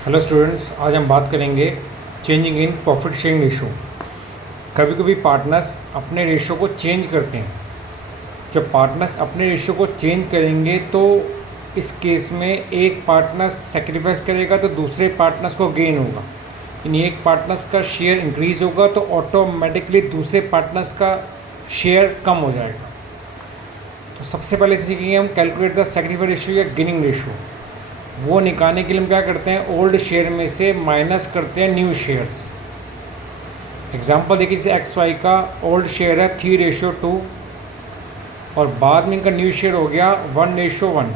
Hello students, आज हम बात करेंगे changing in profit sharing ratio. कभी कभी पार्टनर्स अपने रेशो को चेंज करते हैं। जब पार्टनर्स अपने रेशो को चेंज करेंगे तो इस केस में एक पार्टनर्स सेक्रीफाइस करेगा तो दूसरे पार्टनर्स को गेन होगा। यानी एक पार्टनर्स का शेयर इंक्रीज़ होगा तो ऑटोमेटिकली दूसरे पार्टनर्स का शेयर कम हो जाएगा। तो सबसे पहले सीखेंगे हम कैलकुलेट द सेक्रीफाइस रेशो या गेनिंग रेशो। वो निकालने के लिए हम क्या करते हैं, ओल्ड शेयर में से माइनस करते हैं न्यू शेयर्स। एग्जांपल देखिए, जैसे एक्स वाई का ओल्ड शेयर है 3:2 और बाद में इनका न्यू शेयर हो गया 1:1।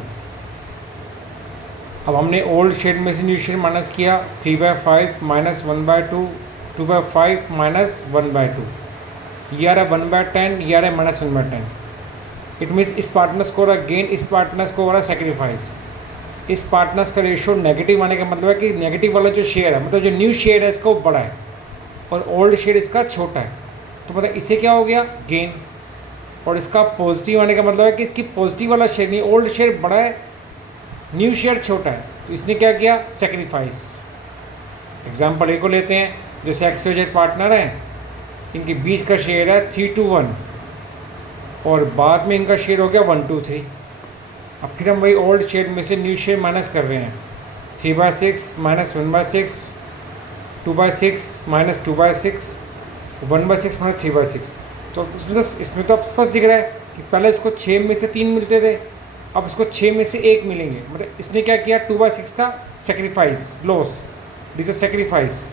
अब हमने ओल्ड शेयर में से न्यू शेयर माइनस किया 3/5 माइनस 1/2, 2/5 माइनस 1/2, ये आ रहा है 1/10, ये आ रहा है -1/10। इट मीन्स इस पार्टनर्स को हो रहा गेन, इस पार्टनर्स को हो रहा सेक्रीफाइस। इस पार्टनर्स का रेशो नेगेटिव आने का मतलब है कि नेगेटिव वाला जो शेयर है, मतलब जो न्यू शेयर है इसका वो बड़ा है और ओल्ड शेयर इसका छोटा है, तो मतलब इसे क्या हो गया, गेन। और इसका पॉजिटिव आने का मतलब है कि इसकी पॉजिटिव वाला शेयर नहीं, ओल्ड शेयर बड़ा है, न्यू शेयर छोटा है, तो इसने क्या किया, सेक्रीफाइस। एग्जाम्पल ए को लेते हैं, जैसे एक्स वाई जेड पार्टनर हैं, इनके बीच का शेयर है 3:1 और बाद में इनका शेयर हो गया 1:3। अब फिर हम वही ओल्ड शेयर में से न्यू शेयर माइनस कर रहे हैं, 3/6 माइनस 1/6, 2/6 माइनस 2/6, 1/6 माइनस 3/6। तो इसमें तो अब स्पष्ट दिख रहा है कि पहले इसको 6 में से 3 मिलते थे, अब इसको 6 में से 1 मिलेंगे। मतलब इसने क्या किया, 2/6 का sacrifice, loss, this is sacrifice.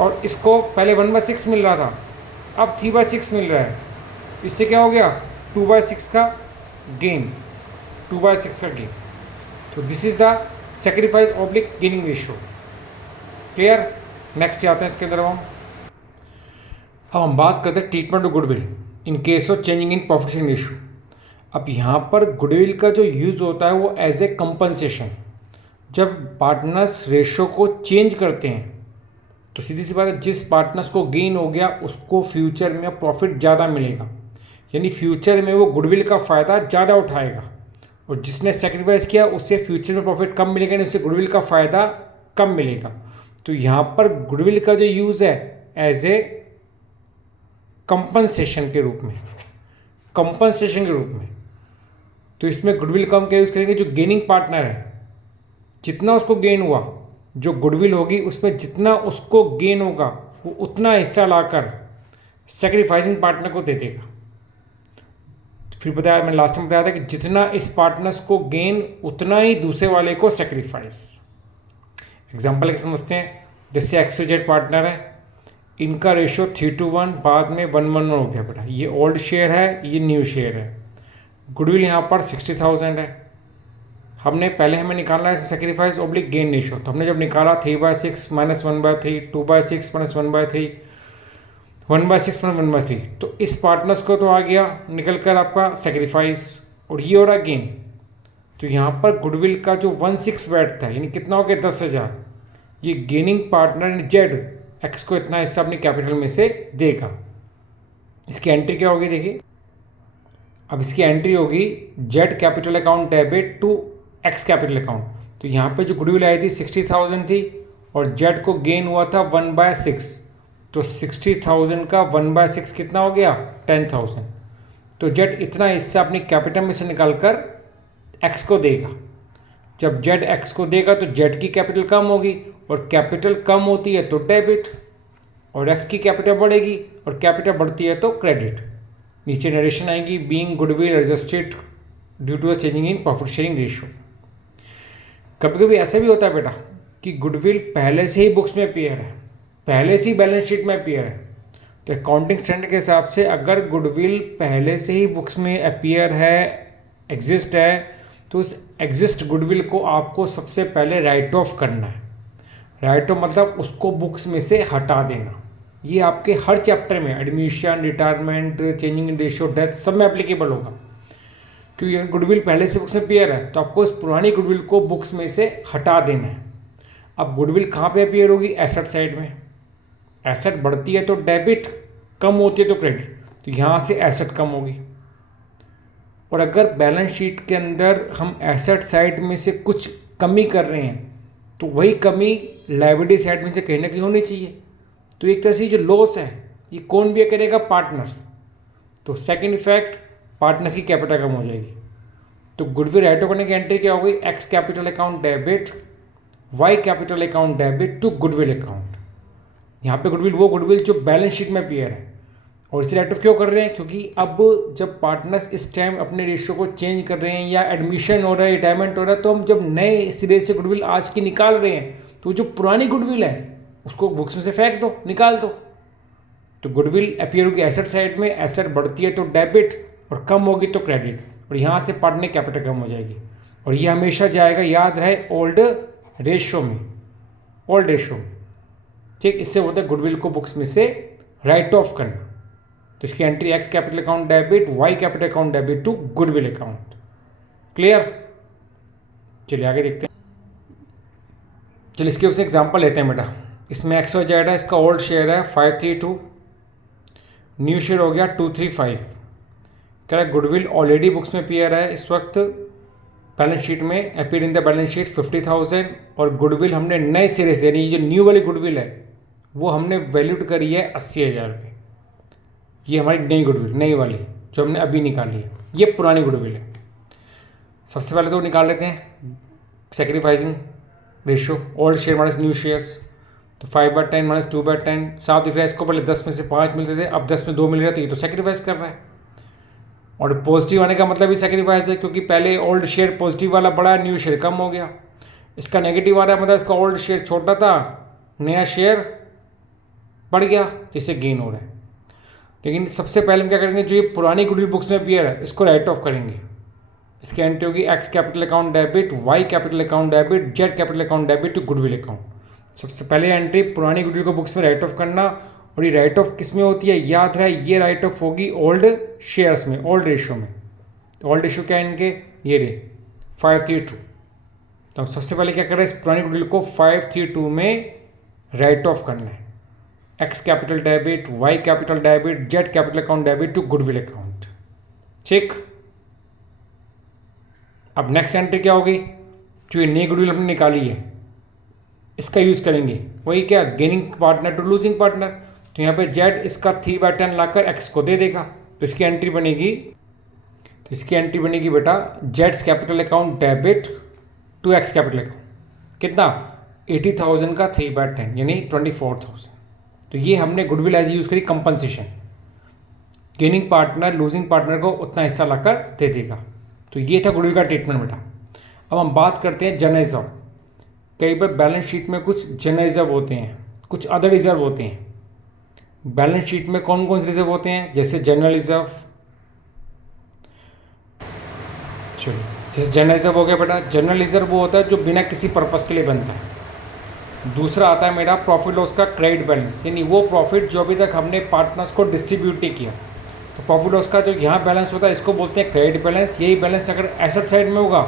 और इसको पहले 1/6 मिल रहा था, अब 3/6 मिल रहा है, इससे क्या हो गया, 2/6 का गेन, 2/6 का गेन। तो this is the sacrifice oblique gaining ratio. Clear. Next आते हैं इसके अंदर अब हम बात करते हैं treatment of goodwill in case of changing in profit sharing ratio. अब यहाँ पर गुडविल का जो यूज़ होता है वो एज ए कंपनसेशन। जब पार्टनर्स रेशो को चेंज करते हैं तो सीधी सी बात है, जिस पार्टनर्स को गेन हो गया उसको फ्यूचर में प्रॉफिट ज़्यादा मिलेगा, यानी फ्यूचर में वो गुडविल का फ़ायदा ज़्यादा उठाएगा। और जिसने सेक्रीफाइस किया उससे फ्यूचर में प्रॉफिट कम मिलेगा, यानी उससे गुडविल का फ़ायदा कम मिलेगा। तो यहाँ पर गुडविल का जो यूज़ है एज ए कंपनसेशन के रूप में, कंपनसेशन के रूप में। तो इसमें गुडविल का हम क्या यूज़ करेंगे, जो गेनिंग पार्टनर है जितना उसको गेन हुआ, जो गुडविल होगी उसमें जितना उसको गेन होगा वो उतना हिस्सा लाकर सेक्रीफाइसिंग पार्टनर को दे देगा। फिर बताया, मैंने लास्ट में बताया था कि जितना इस पार्टनर्स को गेन उतना ही दूसरे वाले को सेक्रीफाइस। एग्जाम्पल के समझते हैं, जैसे एक्स वाई जेड पार्टनर है, इनका रेशो 3:1 बाद में 1:1 हो गया बेटा। ये ओल्ड शेयर है, ये न्यू शेयर है। गुडविल यहाँ पर 60,000 है। हमें निकालना है सेक्रीफाइस ऑब्लिक गेन रेशो। तो हमने जब निकाला 3/6 माइनस 1/3, 2/6 माइनस 1/3, 1/6 माइनस 1/3, तो इस पार्टनर्स को तो आ गया निकल कर आपका सेक्रीफाइस, और ये हो रहा गेन। तो यहाँ पर गुडविल का जो 1/6 बैठता है, यानी कितना हो गया 10,000, ये गेनिंग पार्टनर जेड एक्स को इतना हिस्सा अपनी कैपिटल में से देगा। इसकी एंट्री क्या होगी देखिए, अब इसकी एंट्री होगी Z capital account debit to X capital account. तो यहाँ पे जो गुडविल आई थी 60,000 थी और जेड को गेन हुआ था 1/6, तो 60,000 का 1/6 कितना हो गया, 10,000। तो जेड इतना हिस्सा अपनी कैपिटल में से निकाल कर एक्स को देगा। जब जेड एक्स को देगा तो जेड की कैपिटल कम होगी, और कैपिटल कम होती है तो डेबिट, और एक्स की कैपिटल बढ़ेगी और कैपिटल बढ़ती है तो क्रेडिट। नीचे नरेशन आएगी, being goodwill adjusted due to the changing in profit sharing ratio. कभी कभी ऐसा भी होता है बेटा कि गुडविल पहले से ही बुक्स में अपीयर है, पहले से ही बैलेंस शीट में अपीयर है। तो अकाउंटिंग स्टैंडर्ड के हिसाब से अगर गुडविल पहले से ही बुक्स में अपीयर है, एग्जिस्ट है, तो उस एग्जिस्ट गुडविल को आपको सबसे पहले राइट ऑफ करना है। राइट ऑफ मतलब उसको बुक्स में से हटा देना। ये आपके हर चैप्टर में, admission, retirement, changing in ratio, death, सब में एप्लीकेबल होगा। क्योंकि अगर गुडविल पहले से बुक्स में अपीयर है तो आपको इस पुरानी गुडविल को बुक्स में से हटा देना है। अब गुडविल कहाँ पे अपीयर होगी, एसेट साइड में। एसेट बढ़ती है तो डेबिट, कम होती है तो क्रेडिट, तो यहाँ से एसेट कम होगी। और अगर बैलेंस शीट के अंदर हम एसेट साइड में से कुछ कमी कर रहे हैं तो वही कमी लायबिलिटी साइड में से कहीं ना कहीं होनी चाहिए। तो एक तरह से जो लॉस है ये कौन बियर करेगा? पार्टनर्स। तो सेकंड इफेक्ट, पार्टनर्स की कैपिटल कम हो जाएगी। तो गुडविल राइट ऑफ करने की एंट्री क्या हो गई? X capital account debit Y capital account debit to goodwill account. यहाँ पे गुडविल वो गुडविल जो बैलेंस शीट में अपीयर है। और इसे राइट ऑफ क्यों कर रहे हैं? क्योंकि अब जब पार्टनर्स इस टाइम अपने रेशियो को चेंज कर रहे हैं या एडमिशन हो रहा है, रिटायरमेंट हो रहा है, तो हम जब नए सिरे से गुडविल आज की निकाल रहे हैं तो जो पुरानी गुडविल है उसको बुक्स में से फेंक दो, निकाल दो। तो गुडविल अपीयर होगी एसेट साइड में, एसेट बढ़ती है तो डेबिट और कम होगी तो क्रेडिट, और यहाँ से पार्टनर कैपिटल कम हो जाएगी। और ये हमेशा जाएगा, याद रहे, ओल्ड रेशियो में, ओल्ड रेशियो में। ठीक, इससे होता है गुडविल को बुक्स में से राइट ऑफ करना। तो इसकी entry X capital account debit Y capital account debit to goodwill account. Clear? चलिए आगे देखते हैं। चलिए इसके ऊपर एग्जांपल लेते हैं बेटा। इसमें एक्स वाई जेड है, इसका ओल्ड शेयर है 532, न्यू शेयर हो गया 235। कह रहा है गुडविल ऑलरेडी बुक्स में अपीयर है इस वक्त बैलेंस शीट में, appear in the balance sheet 50,000, और गुडविल हमने नए सिरे से, यानी ये जो न्यू वाली गुडविल है वो हमने वैल्यूड करी है 80,000 पे। ये हमारी नई गुडविल, नई वाली जो हमने अभी निकाली है, ये पुरानी गुडविल है। सबसे पहले तो निकाल लेते हैं sacrificing ratio, old share minus new shares. तो 5/10 माइनस 2/10, साफ दिख रहा है इसको, पहले 10 में से 5 मिलते थे, अब 10 में 2 मिल रहा है, तो ये तो सेक्रीफाइस कर रहा है। और पॉजिटिव आने का मतलब भी सेक्रीफाइस है, क्योंकि पहले ओल्ड शेयर पॉजिटिव वाला बड़ा है, न्यू शेयर कम हो गया। इसका नेगेटिव आ रहा है, मतलब इसका ओल्ड शेयर छोटा था, नया शेयर बढ़ गया, जिससे गेन हो रहा है। लेकिन सबसे पहले हम क्या करेंगे, जो ये पुरानी गुडविल बुक्स में अपीयर है इसको राइट ऑफ करेंगे। इसकी एंट्री होगी X capital account debit Y capital account debit Z capital account debit to goodwill account. सबसे पहले एंट्री पुरानी गुडविल को बुक्स में राइट ऑफ करना। और ये राइट ऑफ किस में होती है? याद रहे, ये राइट ऑफ होगी ओल्ड शेयर्स में, ओल्ड रेशियो में। ओल्ड रेशियो क्या है इनके? ये रे 532। तो हम सबसे पहले क्या कर रहे हैं, इस पुरानी गुडविल को 532 में राइट ऑफ करना है। X capital debit Y capital debit Z capital account debit to goodwill account. ठीक, अब नेक्स्ट एंट्री क्या होगी? जो ये नई गुडविल हमने निकाली है इसका यूज़ करेंगे, वही क्या, gaining partner to losing partner. तो यहाँ पे जेड इसका 3/10 लाकर एक्स को दे देगा, तो इसकी एंट्री बनेगी, तो इसकी एंट्री बनेगी बेटा जेड्स capital account debit to X capital account. कितना? 80,000 का 3/10 यानी 24,000। तो ये हमने गुडविल एज यूज़ करी compensation, gaining partner losing partner को उतना हिस्सा लाकर दे देगा। तो ये था गुडविल का ट्रीटमेंट बेटा। अब हम बात करते हैं जनरल रिजर्व। कई बार बैलेंस शीट में कुछ जनरल रिजर्व होते हैं, कुछ अदर रिजर्व होते हैं। बैलेंस शीट में कौन कौन से रिजर्व होते हैं? जैसे जनरल रिजर्व, चलिए जैसे जनरल रिजर्व हो गया बेटा। जनरल रिजर्व वो होता है जो बिना किसी पर्पज़ के लिए बनता है। दूसरा आता है मेरा प्रॉफिट लॉस का क्रेडिट बैलेंस, यानी वो प्रॉफिट जो अभी तक हमने पार्टनर्स को डिस्ट्रीब्यूट नहीं किया। तो प्रॉफिट लॉस का जो यहाँ बैलेंस होता है इसको बोलते हैं क्रेडिट बैलेंस। यही बैलेंस अगर एसेट साइड में होगा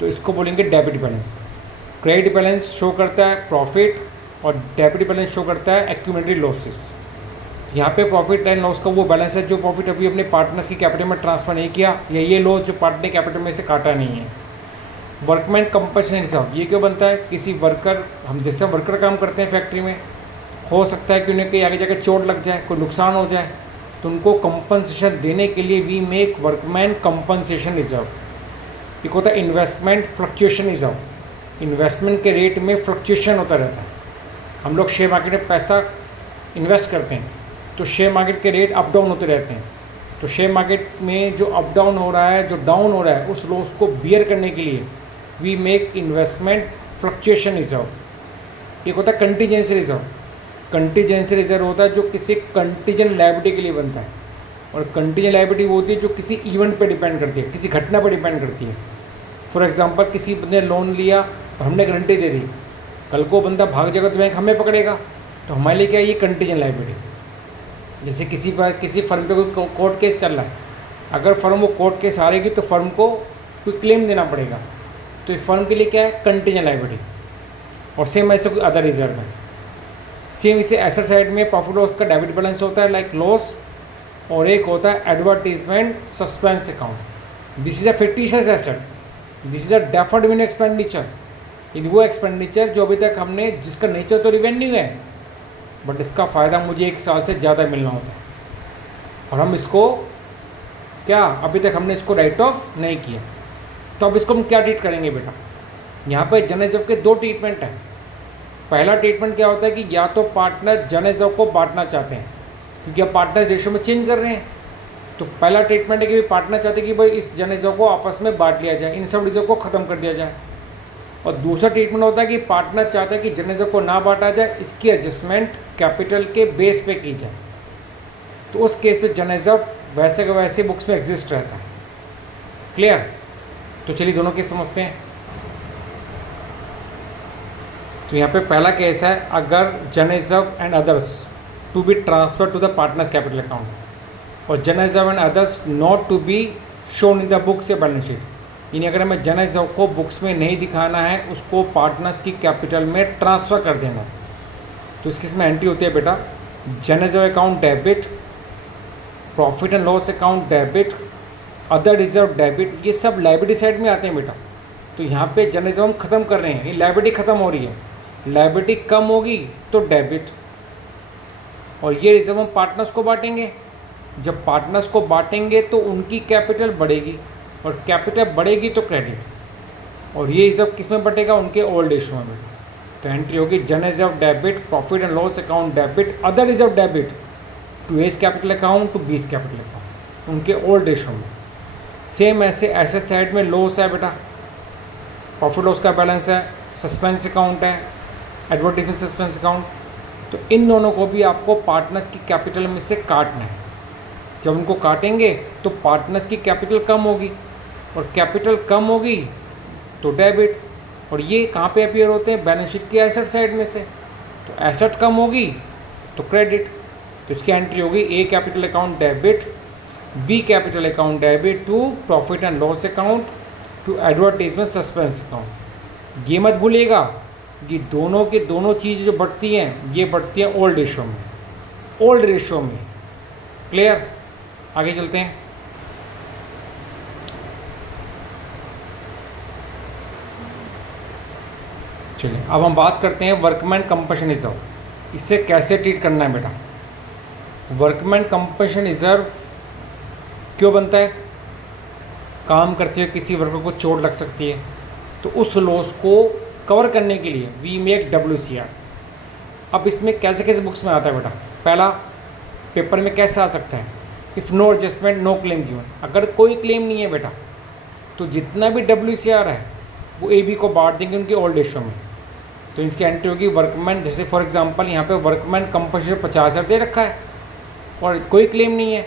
तो इसको बोलेंगे debit balance. Credit balance show करता है प्रॉफिट और डेबिट बैलेंस शो करता है एक्यूमुलेटेड लॉसेस। यहाँ पे प्रॉफिट एंड लॉस का वो बैलेंस है जो प्रॉफिट अभी अपने पार्टनर्स की कैपिटल में ट्रांसफर नहीं किया, या ये लॉस जो पार्टनर कैपिटल में से काटा नहीं है। वर्कमैन कंपनसेशन रिजर्व ये क्यों बनता है? किसी वर्कर, हम जैसे वर्कर काम करते हैं फैक्ट्री में, हो सकता है कि उन्हें कहीं आगे जाकर चोट लग जाए, कोई नुकसान हो जाए, तो उनको कंपनसेशन देने के लिए we make workman compensation reserve. एक होता है इन्वेस्टमेंट फ्लक्चुएशन रिजर्व। इन्वेस्टमेंट के रेट में फ्लक्चुएशन होता रहता है। हम लोग शेयर मार्केट में पैसा इन्वेस्ट करते हैं तो शेयर मार्केट के रेट अप डाउन होते रहते हैं। तो शेयर मार्केट में जो अप डाउन हो रहा है, जो डाउन हो रहा है, उस लॉस को बियर करने के लिए we make investment fluctuation reserve. एक होता है कंटीजेंसी रिजर्व। कंटीजेंसी रिजर्व होता है जो किसी कंटीजेंट लायबिलिटी के लिए बनता है, और कंटीजेंट लायबिलिटी वो होती है जो किसी इवेंट पे डिपेंड करती है, किसी घटना पर डिपेंड करती है। फॉर एग्जांपल किसी बंदे ने लोन लिया और हमने गारंटी दे दी, कल को बंदा भाग जाएगा तो बैंक हमें पकड़ेगा, तो हमारे लिए क्या है, ये कंटीजेंट लायबिलिटी। जैसे किसी फर्म पे कोई कोर्ट केस चल रहा है, अगर फर्म वो कोर्ट केस हारेगी तो फर्म को कोई क्लेम देना पड़ेगा, तो इस फर्म के लिए क्या है, कंटीजेंट लायबिलिटी। और सेम ऐसे कोई अदर रिजर्व है। सेम इसे एसेट साइड में प्रॉफिट लॉस का डेबिट बैलेंस होता है लाइक लॉस, और एक होता है advertisement suspense account. This is a fictitious asset, this is a deferred revenue expenditure. यानी वो एक्सपेंडिचर जो अभी तक हमने, जिसका नेचर तो रिवेन्यू है, बट इसका फ़ायदा मुझे 1 साल से ज़्यादा मिलना होता है, और हम इसको क्या, अभी तक हमने इसको राइट ऑफ नहीं किया। तो अब इसको हम क्या ट्रीट करेंगे बेटा? यहाँ पे जन रिजर्व के 2 ट्रीटमेंट हैं। पहला ट्रीटमेंट क्या होता है कि या तो पार्टनर जन रिजर्व को बांटना चाहते हैं, क्योंकि अब पार्टनर्स रेशो में चेंज कर रहे हैं, तो पहला ट्रीटमेंट है कि पार्टनर चाहते हैं कि भाई इस जन रिजर्व को आपस में बांट लिया जाए, इन सब रिजर्व को ख़त्म कर दिया जाए। और दूसरा ट्रीटमेंट होता है कि पार्टनर चाहता है कि जन रिजर्व को ना बांटा जाए, इसकी एडजस्टमेंट कैपिटल के बेस पे की जाए। तो उस केस में जन रिजर्व वैसे का वैसे बुक्स में एग्जिस्ट रहता है। क्लियर? तो चलिए दोनों केस समझते हैं। तो यहाँ पे पहला केस है, अगर general reserve and others to be transfer to the partners capital account, और general reserve and others not to be shown in the books या बैलेंस शीट, यानी अगर हमें जन रिजर्व को बुक्स में नहीं दिखाना है, उसको पार्टनर्स की कैपिटल में ट्रांसफ़र कर देना है, तो इस केस में एंट्री होती है बेटा, जन reserve account debit, profit and loss account debit, other reserve debit, ये सब लायबिलिटी साइड में आते हैं बेटा। तो यहाँ पे जन रिजर्व हम ख़त्म कर रहे हैं, ये लायबिलिटी ख़त्म हो रही है, लायबिलिटी कम होगी तो डेबिट, और ये रिजर्व हम पार्टनर्स को बांटेंगे। जब पार्टनर्स को बांटेंगे तो उनकी कैपिटल बढ़ेगी, और कैपिटल बढ़ेगी तो क्रेडिट, और ये रिजर्व किस में बटेगा? उनके ओल्ड रेशो में। तो एंट्री होगी general reserve debit, profit and loss account debit, other reserve debit to A's capital account to B's capital account, उनके ओल्ड रेशो में। सेम ऐसे एसेट साइड में लॉस है बेटा, प्रॉफिट लॉस का बैलेंस है, सस्पेंस अकाउंट है, एडवर्टीजमेंट सस्पेंस अकाउंट, तो इन दोनों को भी आपको पार्टनर्स की कैपिटल में से काटना है। जब उनको काटेंगे तो पार्टनर्स की कैपिटल कम होगी, और कैपिटल कम होगी तो डेबिट, और ये कहाँ पे अपीयर होते हैं? बैलेंस शीट की एसेट साइड में से। तो एसेट कम होगी तो क्रेडिट, तो इसकी एंट्री होगी A capital account debit, B capital account debit to profit and loss account to advertisement suspense account. ये मत भूलिएगा कि दोनों के दोनों चीज़ जो बढ़ती हैं, ये बढ़ती हैं ओल्ड रेशो में, ओल्ड रेशो में। क्लियर? आगे चलते हैं। चलिए अब हम बात करते हैं वर्कमैन कंपनसेशन रिजर्व, इससे कैसे ट्रीट करना है बेटा। वर्कमैन कंपनसेशन रिजर्व क्यों बनता है? काम करते हुए किसी वर्कर को चोट लग सकती है, तो उस लॉस को कवर करने के लिए वी मेक WCR। अब इसमें कैसे कैसे बुक्स में आता है बेटा? पहला, पेपर में कैसे आ सकता है? If no adjustment no claim given, अगर कोई क्लेम नहीं है बेटा, तो जितना भी WCR है वो AB को बांट देंगे उनके ओल्ड रेशो में। तो इसकी एंट्री होगी वर्कमैन, जैसे फॉर एग्जांपल यहाँ पे वर्कमैन कंपनसेशन 50,000 दे रखा है और कोई क्लेम नहीं है,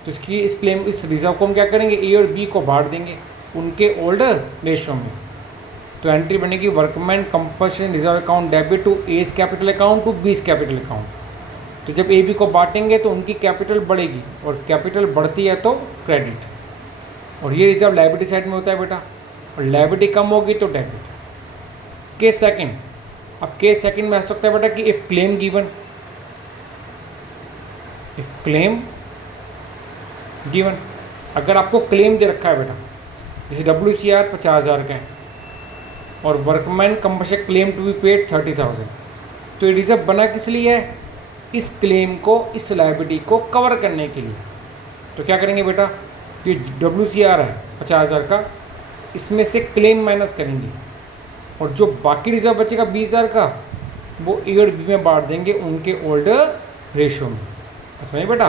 तो इस रिजर्व को हम क्या करेंगे? A और B को बांट देंगे उनके ओल्ड रेशो में। तो एंट्री बनेगी workman compensation reserve account debit to A's capital account to B's capital account. तो जब AB को बांटेंगे तो उनकी कैपिटल बढ़ेगी, और कैपिटल बढ़ती है तो क्रेडिट, और ये रिजर्व लायबिलिटी साइड में होता है बेटा, और लायबिलिटी कम होगी तो डेबिट। केस सेकंड, अब केस सेकंड में आ सकता है बेटा कि if claim given, if claim given, अगर आपको क्लेम दे रखा है बेटा, जैसे WCR 50,000 का है और workman compensation claim to be paid 30,000, तो ये रिजर्व बना किस लिए है? इस क्लेम को, इस लायबिलिटी को कवर करने के लिए। तो क्या करेंगे बेटा? ये WCR है 50,000 का, इसमें से क्लेम माइनस करेंगे, और जो बाकी रिजर्व बचेगा 20,000 का, वो A और B में बांट देंगे उनके ओल्ड रेशो में। समझिए बेटा,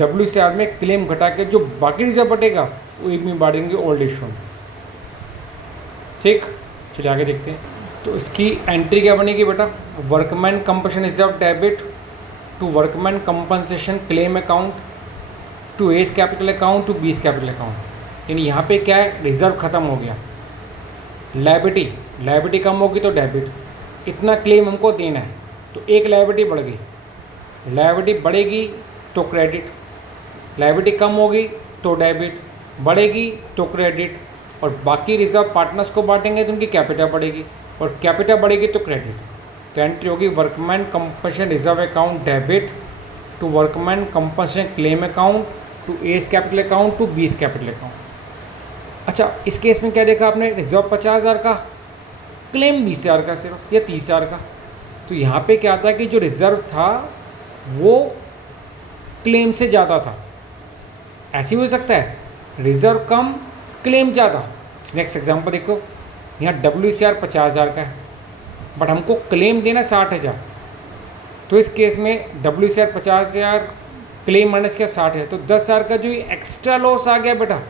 WCR में क्लेम घटा के जो बाकी रिजर्व बटेगा वो AB में बांट देंगे ओल्ड रेशो में। ठीक, चलिए आगे देखते हैं। तो इसकी एंट्री क्या बनेगी बेटा? Workman compensation reserve debit to workman compensation claim account to A's capital account to B's capital account. यानी यहाँ पे क्या है? रिजर्व ख़त्म हो गया, लायबिलिटी कम होगी तो डेबिट, इतना क्लेम हमको देना है, तो एक लायबिलिटी बढ़ गई, लायबिलिटी बढ़ेगी तो क्रेडिट, लायबिलिटी कम होगी तो डेबिट, बढ़ेगी तो क्रेडिट, और बाकी रिजर्व पार्टनर्स को बांटेंगे तो उनकी कैपिटल बढ़ेगी, और कैपिटल बढ़ेगी तो क्रेडिट। तो एंट्री होगी workman compensation reserve account debit to workman compensation claim account to A's capital account to B's capital account. अच्छा, इस केस में क्या देखा आपने? रिजर्व 50,000 का, क्लेम 20,000 का सिर्फ या 30,000 का। तो यहाँ पे क्या था कि जो रिजर्व था वो क्लेम से ज़्यादा था। ऐसे भी हो सकता है रिजर्व कम क्लेम ज़्यादा। नेक्स्ट एग्जांपल देखो, यहाँ WCR 50,000 का है बट हमको क्लेम देना 60,000। तो इस केस में WCR 50,000 क्लेम माइनस क्या 60 है, तो 10,000 का जो एक्स्ट्रा लॉस आ गया बेटा,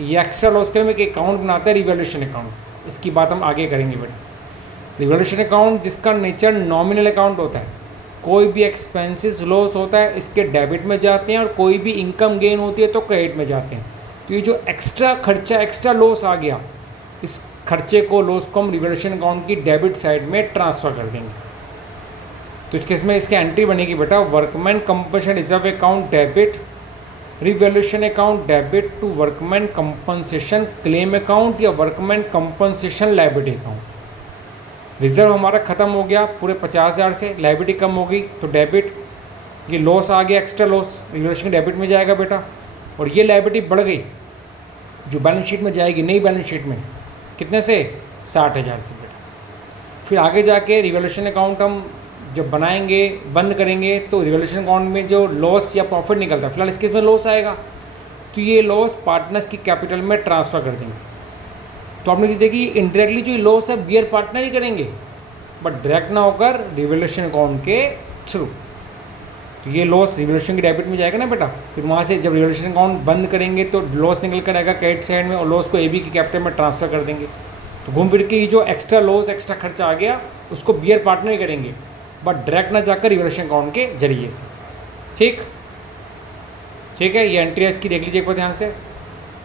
ये एक्स्ट्रा लॉस के लिए एक अकाउंट बनाता है रिवैल्यूएशन अकाउंट। इसकी बात हम आगे करेंगे बेटा। रिवैल्यूएशन अकाउंट जिसका नेचर नॉमिनल अकाउंट होता है, कोई भी एक्सपेंसेस लॉस होता है इसके डेबिट में जाते हैं और कोई भी इनकम गेन होती है तो क्रेडिट में जाते हैं। तो ये जो एक्स्ट्रा खर्चा एक्स्ट्रा लॉस आ गया, इस खर्चे को लॉस को हम रिवैल्यूएशन अकाउंट की डेबिट साइड में ट्रांसफ़र कर देंगे। तो इस केस में इसकी एंट्री बनेगी बेटा workman compensation reserve account debit revaluation account debit to workman compensation claim account या workman compensation liability account. Reserve हमारा ख़त्म हो गया पूरे 50,000 से, लायबिलिटी कम हो गई तो डेबिट, ये लॉस आ गया एक्स्ट्रा लॉस रिवैल्यूएशन डेबिट में जाएगा बेटा। और ये लायबिलिटी बढ़ गई जो बैलेंस शीट में जाएगी नई बैलेंस शीट में, कितने से 60,000 से बेटा। फिर आगे जाके रिवैल्यूएशन अकाउंट हम जब बनाएंगे बंद करेंगे तो रिवैल्यूएशन अकाउंट में जो लॉस या प्रॉफिट निकलता है, फिलहाल इसके इसमें लॉस आएगा तो ये लॉस पार्टनर्स की कैपिटल में ट्रांसफ़र कर देंगे। तो आपने चीज़ देखी इनडायरेक्टली जो लॉस है बियर पार्टनर ही करेंगे बट डायरेक्ट ना होकर रिवैल्यूएशन अकाउंट के थ्रू। तो ये लॉस रिवैल्यूएशन की डेबिट में जाएगा ना बेटा, फिर वहाँ से जब रिवैल्यूएशन अकाउंट बंद करेंगे तो लॉस निकल कर आएगा क्रेडिट साइड में और लॉस को AB की कैपिटल में ट्रांसफ़र कर देंगे। तो घूम फिर के ये जो एक्स्ट्रा लॉस एक्स्ट्रा खर्चा आ गया उसको बियर पार्टनर ही करेंगे बट डायरेक्ट ना जाकर रिवैल्यूएशन अकाउंट के जरिए से। ठीक है, ये एंट्री है इसकी देख लीजिए एक बार ध्यान से।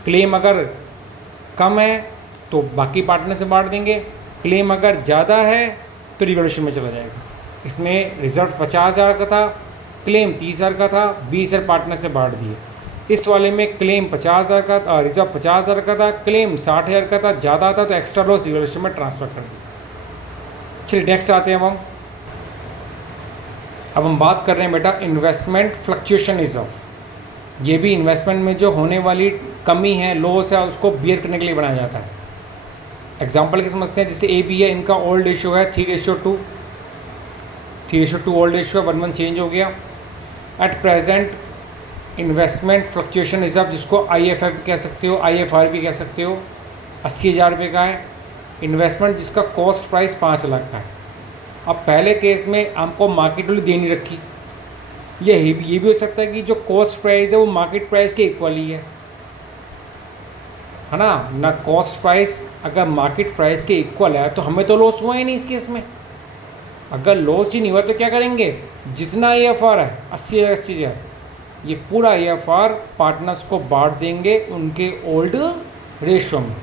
क्लेम अगर कम है तो बाकी पार्टनर से बांट देंगे, क्लेम अगर ज़्यादा है तो रिवैल्यूएशन में चला जाएगा। इसमें रिजर्व 50,000 का था, क्लेम 30,000 का था, 20,000 पार्टनर से बांट दिए। इस वाले में क्लेम 50,000 का था, रिजर्व 50,000 का था, क्लेम 60,000 का था, ज़्यादा था तो एक्स्ट्रा लॉस रिवैल्यूएशन में ट्रांसफ़र कर दिया। चलिए नेक्स्ट आते हैं अब हम बात कर रहे हैं बेटा इन्वेस्टमेंट फ्लक्चुएशन रिजर्व। ये भी इन्वेस्टमेंट में जो होने वाली कमी है लॉस है उसको बियर करने के लिए बनाया जाता है। एग्जांपल की समझते हैं, जैसे AB है, इनका ओल्ड रेशियो है 3:2, 3:2 ओल्ड रेशियो है, 1:1 चेंज हो गया। At present investment fluctuation reserve जिसको IFF कह सकते हो, IFR भी कह सकते हो, 80,000 रुपये का है। इन्वेस्टमेंट जिसका कॉस्ट प्राइस 5 लाख का है। अब पहले केस में हमको मार्केट वैल्यू देनी रखी, ये भी हो सकता है कि जो कॉस्ट प्राइस है वो मार्केट प्राइस के इक्वल ही है ना कॉस्ट प्राइस अगर मार्केट प्राइस के इक्वल है तो हमें तो लॉस हुआ ही नहीं इस केस में। अगर लॉस ही नहीं हुआ तो क्या करेंगे, जितना AFR है 80,000 ये पूरा AFR पार्टनर्स को बांट देंगे उनके ओल्ड रेशियो में।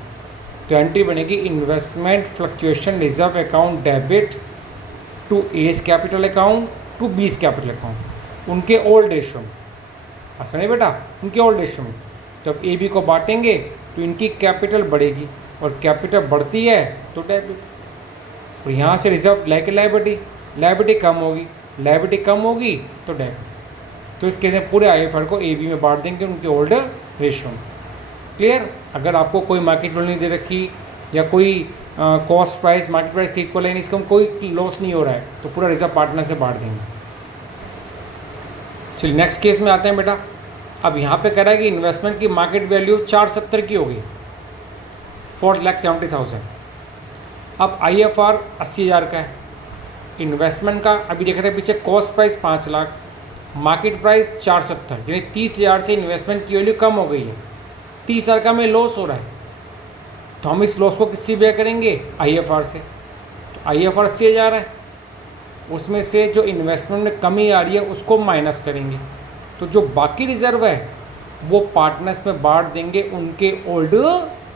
तो एंट्री बनेगी investment fluctuation reserve account debit to A's capital account to B's capital account उनके ओल्ड रेशियो में। समझे बेटा, उनके ओल्ड रेशियो में। तो अब AB को बांटेंगे तो इनकी कैपिटल बढ़ेगी और कैपिटल बढ़ती है तो डेबिट, और यहाँ से रिजर्व लायबिलिटी कम होगी, लायबिलिटी कम होगी तो डेबिट। तो इस केस में पूरे IFR को AB में बांट देंगे उनके ओल्ड रेशियो में। क्लियर। अगर आपको कोई मार्केट वैल्यू नहीं दे रखी या कोई कॉस्ट प्राइस मार्केट प्राइस के इक्वल है, इसका कोई लॉस नहीं हो रहा है तो पूरा रिजर्व पार्टनर से बांट देंगे। चलिए नेक्स्ट केस में आते हैं बेटा। अब यहाँ पे कह रहा है कि इन्वेस्टमेंट की मार्केट वैल्यू 470 की होगी, 4,70,000। अब IFR 80,000 का है, इन्वेस्टमेंट का अभी देखा था पीछे cost price 5 lakh, market price 470, यानी 30,000 से इन्वेस्टमेंट की वैल्यू कम हो गई है। 30,000 का में लॉस हो रहा है तो हम इस लॉस को किससे बेयर करेंगे, IFR से। तो IFR 80,000 है, उसमें से जो इन्वेस्टमेंट में कमी आ रही है उसको माइनस करेंगे तो जो बाकी रिजर्व है वो पार्टनर्स में बांट देंगे उनके ओल्ड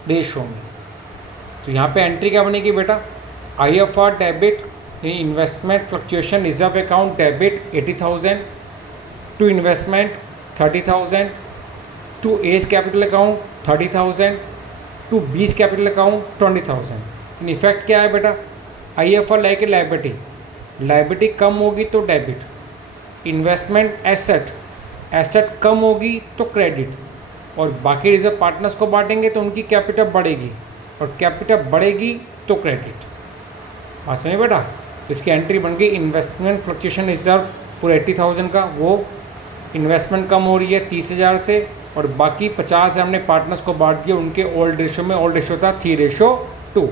रेशियो में। तो यहाँ पे एंट्री क्या बनेगी बेटा, IFR debit investment fluctuation reserve account debit 80,000 to investment 30,000 to A's capital account 30,000 to B's capital account 20,000। In effect क्या है बेटा, IFR लाइक लायबिलिटी कम होगी तो डेबिट, इन्वेस्टमेंट एसेट कम होगी तो क्रेडिट, और बाकी रिजर्व पार्टनर्स को बांटेंगे तो उनकी कैपिटल बढ़ेगी और कैपिटल बढ़ेगी तो क्रेडिट। पास में बेटा। तो इसकी एंट्री बन गई इन्वेस्टमेंट फ्लक्चुएशन रिजर्व पूरा 80,000 का, वो इन्वेस्टमेंट कम हो रही है 30,000 से, और बाकी 50 हमने पार्टनर्स को बांट दिया उनके ओल्ड रेशो में। ओल्ड रेशो था 3:2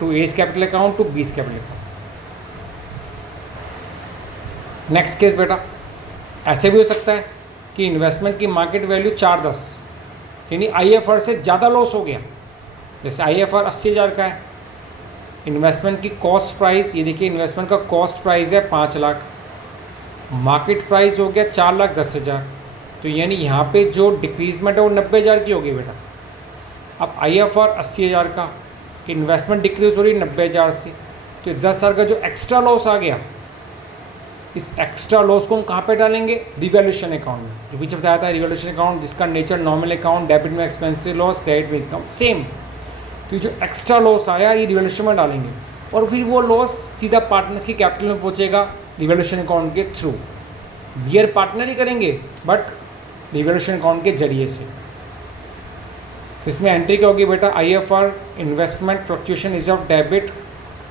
to A's capital account to B's capital account. Next case बेटा, ऐसे भी हो सकता है कि इन्वेस्टमेंट की मार्केट वैल्यू 410 यानी IFR से ज़्यादा लॉस हो गया। जैसे IFR 80,000 का है, इन्वेस्टमेंट की कॉस्ट प्राइस, ये देखिए इन्वेस्टमेंट का कॉस्ट प्राइस है 5 लाख, मार्केट प्राइस हो गया 4,10,000, तो यानी यहाँ पे जो डिक्रीजमेंट है वो 90,000 की होगी बेटा। अब IFR 80,000 का, इन्वेस्टमेंट डिक्रीज हो रही है 90,000 से, तो 10,000 का जो एक्स्ट्रा लॉस आ गया, इस एक्स्ट्रा लॉस को हम कहाँ पे डालेंगे? रिवैल्यूएशन अकाउंट में। जो पीछे बताया था रिवैल्यूएशन अकाउंट जिसका नेचर नॉर्मल अकाउंट, डेबिट में एक्सपेंसिव लॉस, क्रेडिट में इनकम, सेम। तो ये जो एक्स्ट्रा लॉस आया ये रिवैल्यूएशन में डालेंगे और फिर वो लॉस सीधा पार्टनर्स की कैपिटल में पहुँचेगा रिवैल्यूएशन अकाउंट के थ्रू। बियर पार्टनर ही करेंगे बट रिवैल्यूएशन अकाउंट के जरिए से। तो इसमें एंट्री क्या होगी बेटा? IFR investment fluctuation reserve debit,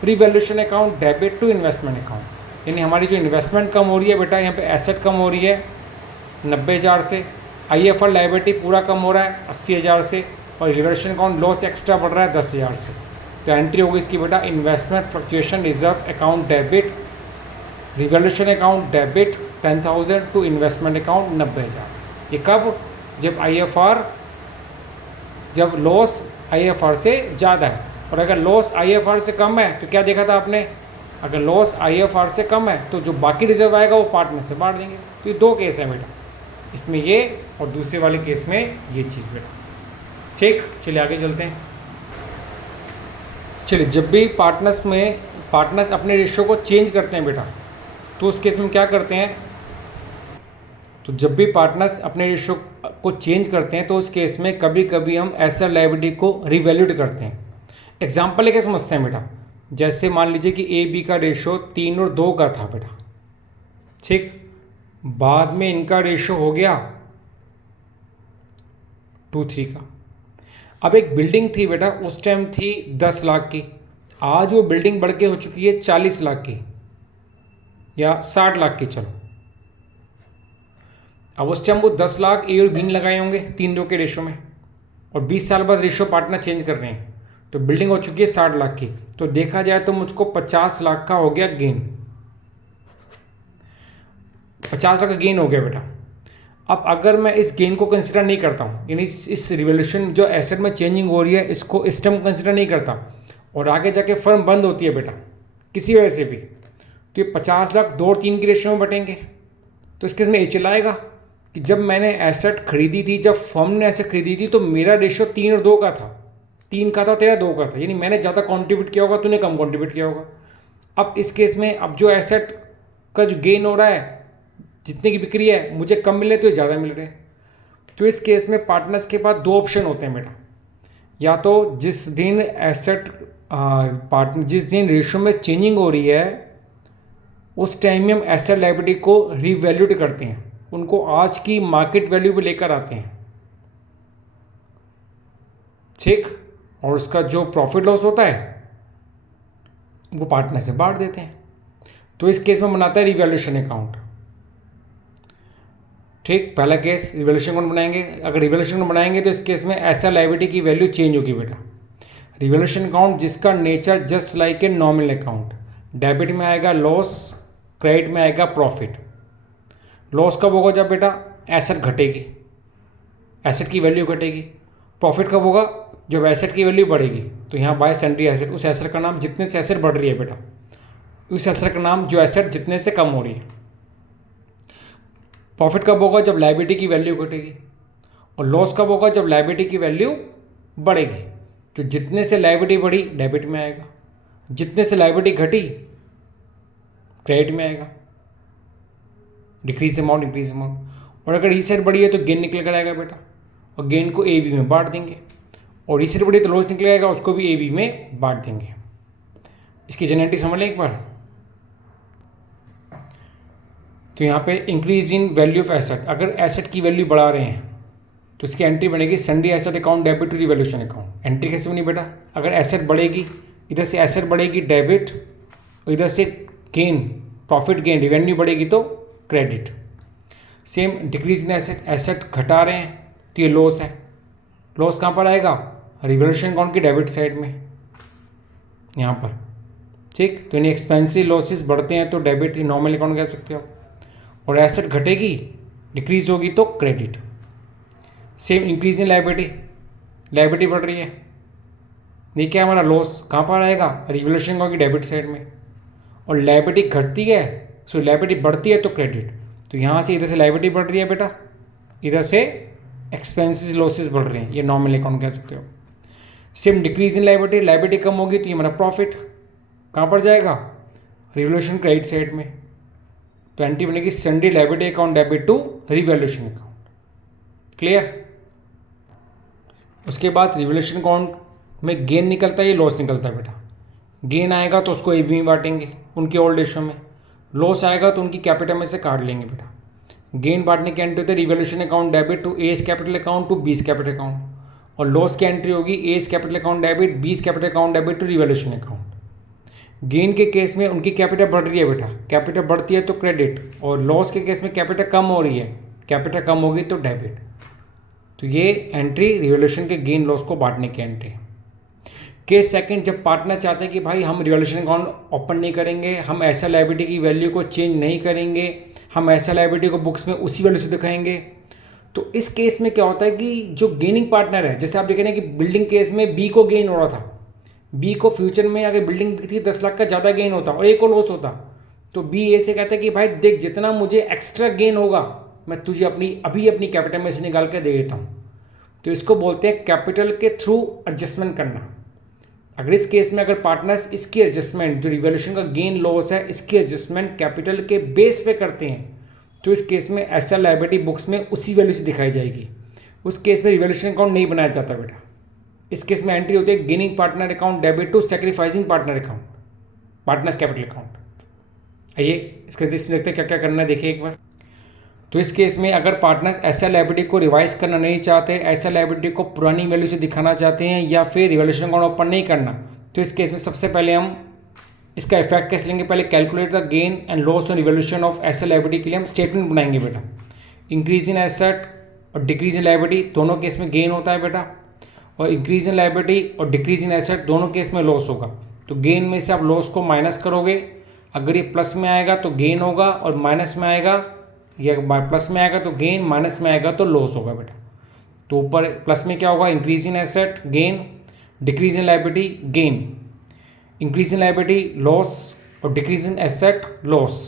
revaluation account debit to investment account. यानी हमारी जो इन्वेस्टमेंट कम हो रही है बेटा, यहाँ पे एसेट कम हो रही है 90,000 से, IFR लाइबिलिटी पूरा कम हो रहा है 80,000 से, और रिवैल्यूएशन अकाउंट लॉस एक्स्ट्रा बढ़ रहा है 10,000 से। तो एंट्री होगी इसकी बेटा investment fluctuation reserve account debit, revaluation account debit 10,000 to investment account 90,000। ये कब? जब लॉस IFR से ज़्यादा है। और अगर लॉस IFR से कम है तो क्या देखा था आपने? अगर लॉस IFR से कम है तो जो बाकी रिजर्व आएगा वो पार्टनर से बांट देंगे। तो ये दो केस है बेटा, इसमें ये और दूसरे वाले केस में ये चीज़ बेटा। ठीक, चलिए आगे चलते हैं। चलिए, जब भी पार्टनर्स अपने रेशियो को चेंज करते हैं बेटा, तो उस केस में क्या करते हैं? तो जब भी पार्टनर्स अपने रेशियो को चेंज करते हैं तो उस केस में कभी कभी हम एसेट लायबिलिटी को रिवैल्यूट करते हैं। एग्जाम्पल लेके समझते हैं बेटा। जैसे मान लीजिए कि AB का रेशो 3 और 2 का था बेटा, ठीक, बाद में इनका रेशो हो गया 2:3 का। अब एक बिल्डिंग थी बेटा, उस टाइम थी 10 लाख की, आज वो बिल्डिंग बढ़ के हो चुकी है 40 लाख की या 60 लाख की। चलो, अब उस टाइम वो 10 लाख A और B लगाए होंगे 3:2 के रेशो में, और 20 साल बाद रेशो पार्टनर चेंज कर रहे हैं तो बिल्डिंग हो चुकी है 60 लाख की। तो देखा जाए तो मुझको 50 लाख का हो गया गेन, 50 लाख का गेन हो गया बेटा। अब अगर मैं इस गेन को कंसिडर नहीं करता हूँ, यानी इस रिवैल्यूएशन जो एसेट में चेंजिंग हो रही है इसको इस टाइम कंसिडर नहीं करता, और आगे जाके फर्म बंद होती है बेटा किसी वजह से भी, तो ये 50 लाख 2 और 3 के रेशियो में बटेंगे। तो इसके में ये चलाएगा कि जब मैंने एसेट खरीदी थी, जब फर्म ने एसेट खरीदी थी तो मेरा रेशियो 3 और 2 का था, 3 का था, तेरा 2 का था, यानी मैंने ज़्यादा कंट्रीब्यूट किया होगा, तूने कम कंट्रीब्यूट किया होगा। अब इस केस में अब जो एसेट का जो गेन हो रहा है, जितने की बिक्री है, मुझे कम मिले तो ज़्यादा मिल रहे हैं। तो इस केस में पार्टनर्स के पास 2 ऑप्शन होते हैं बेटा, या तो जिस दिन जिस दिन रेशियो में चेंजिंग हो रही है उस टाइम में हम एसेट लायबिलिटी को रिवैल्यूट करते हैं, उनको आज की मार्केट वैल्यू पे लेकर आते हैं, ठीक, और उसका जो प्रॉफिट लॉस होता है वो पार्टनर से बांट देते हैं। तो इस केस में बनाता है रिवैल्यूएशन अकाउंट। ठीक, पहला केस रिवैल्यूएशन अकाउंट बनाएंगे। अगर रिवैल्यूएशन अकाउंट बनाएंगे तो इस केस में एसेट लायबिलिटी की वैल्यू चेंज होगी बेटा। रिवैल्यूएशन अकाउंट जिसका nature just like a nominal account, debit में आएगा लॉस, क्रेडिट में आएगा प्रॉफिट। लॉस कब होगा? जब बेटा एसेट घटेगी, एसेट की वैल्यू घटेगी। प्रॉफिट कब होगा? जब एसेट की वैल्यू बढ़ेगी। तो यहाँ बाय सन्ड्री एसेट, उस एसेट का नाम जितने से एसेट बढ़ रही है बेटा, उस एसेट का नाम जो एसेट जितने से कम हो रही है। प्रॉफिट कब होगा? जब लायबिलिटी की वैल्यू घटेगी। और लॉस कब होगा? जब लायबिलिटी की वैल्यू बढ़ेगी। तो जितने से लायबिलिटी बढ़ी डेबिट में आएगा, जितने से लायबिलिटी घटी क्रेडिट में आएगा, डिक्रीज अमाउंट इंक्रीज अमाउंट। और अगर ई साइड बढ़ी है तो गेन निकल कर आएगा बेटा, और गेन को AB में बांट देंगे, और ई साइड बढ़ी तो लॉस निकल आएगा, उसको भी AB में बांट देंगे। इसकी जेनेटिक समझ लें एक बार। तो यहाँ पे increase in value of asset, अगर एसेट की वैल्यू बढ़ा रहे हैं तो इसकी एंट्री बनेगी sundry asset account debit to revaluation account. Entry कैसे बनी बेटा? अगर एसेट बढ़ेगी, इधर से एसेट बढ़ेगी डेबिट इधर से गेन, प्रॉफिट गेन, रेवेन्यू बढ़ेगी तो credit. Same decrease in asset, asset घटा रहे हैं तो ये लॉस है। लॉस कहाँ पर आएगा? रिवॉल्यूशन अकाउंट की डेबिट साइड में, यहाँ पर, ठीक। तो यानी एक्सपेंसिव लॉसेस बढ़ते हैं तो डेबिट, नॉर्मल अकाउंट कह सकते हो, और एसेट घटेगी, डिक्रीज होगी तो credit. Same increase in liability, liability बढ़ रही है, ये क्या हमारा लॉस कहाँ पर आएगा? रिवॉल्यूशन अकाउंट की डेबिट साइड में। और लायबिलिटी घटती है, सो लायबिलिटी बढ़ती है तो क्रेडिट। तो यहाँ से इधर से लायबिलिटी बढ़ रही है बेटा, इधर से एक्सपेंसेस लॉसेस बढ़ रहे हैं, ये नॉर्मल अकाउंट कह सकते हो। Same decrease in liability, liability कम होगी तो ये हमारा प्रॉफिट कहाँ पर जाएगा? रिवॉल्यूशन क्रेडिट साइड में। तो एंट्री बनेगी sundry liability account debit to revaluation account. Clear? उसके बाद रिवॉल्यूशन अकाउंट में गेन निकलता है, ये लॉस निकलता है बेटा। गेन आएगा तो उसको एबी में बांटेंगे उनके ओल्ड रेशो में, लॉस आएगा तो उनकी कैपिटल में से काट लेंगे बेटा। गेन बांटने की एंट्री होती है revaluation account debit to A's capital account to B's capital account, और लॉस की एंट्री होगी A's capital account debit, B's capital account debit to revaluation account. Gain के केस में उनकी कैपिटल बढ़ रही है बेटा, कैपिटल बढ़ती है तो क्रेडिट, और लॉस के केस में कैपिटल कम हो रही है, कैपिटल कम होगी तो डेबिट। तो ये एंट्री रिवॉल्यूशन के गेन लॉस को बांटने की एंट्री। केस सेकंड, जब पार्टनर चाहते हैं कि भाई हम रिवॉल्यूशन अकाउंट ओपन नहीं करेंगे, हम ऐसा लायबिलिटी की वैल्यू को चेंज नहीं करेंगे, हम ऐसा लायबिलिटी को बुक्स में उसी वैल्यू से दिखाएंगे, तो इस केस में क्या होता है कि जो गेनिंग पार्टनर है, जैसे आप देख रहे हैं कि बिल्डिंग केस में बी को गेन हो रहा था, बी को फ्यूचर में अगर बिल्डिंग बिकती 10 लाख का ज़्यादा गेन होता और ए को लॉस होता, तो बी ए से कहता है कि भाई देख जितना मुझे एक्स्ट्रा गेन होगा मैं तुझे अभी अपनी कैपिटल में से निकाल के दे देता हूँ। तो इसको बोलते हैं कैपिटल के थ्रू एडजस्टमेंट करना। अगर इस केस में अगर पार्टनर्स इसकी एडजस्टमेंट, जो रिवॉल्यूशन का गेन लॉस है, इसकी एडजस्टमेंट कैपिटल के बेस पे करते हैं, तो इस केस में ऐसा लायबिलिटी बुक्स में उसी वैल्यू से दिखाई जाएगी। उस केस में रिवॉल्यूशन अकाउंट नहीं बनाया जाता बेटा। इस केस में एंट्री होती है gaining partner account debit to sacrificing partner account, partners capital account. आइए इसके इसमें देखते हैं क्या क्या करना है, देखिए एक बार। तो इस केस में अगर पार्टनर्स ऐसा लायबिलिटी को रिवाइज करना नहीं चाहते, ऐसा लायबिलिटी को पुरानी वैल्यू से दिखाना चाहते हैं, या फिर रिवॉल्यूशन अकाउंट ओपन नहीं करना, तो इस केस में सबसे पहले हम इसका इफेक्ट कैसे लेंगे? पहले calculate the gain and loss on revolution of ऐसा लायबिलिटी के लिए हम स्टेटमेंट बनाएंगे बेटा। इंक्रीज इन एसेट और डिक्रीज इन लायबिलिटी दोनों केस में गेन होता है बेटा, और इंक्रीज इन लायबिलिटी और डिक्रीज इन एसेट दोनों केस में लॉस होगा। तो गेन में से आप लॉस को माइनस करोगे, अगर ये प्लस में आएगा तो गेन होगा, और माइनस में आएगा या प्लस में आएगा तो गेन, माइनस में आएगा तो लॉस होगा बेटा। तो ऊपर प्लस में क्या होगा? Increase in asset gain, decrease in liability gain, increase in liability loss, और डिक्रीज इन एसेट लॉस,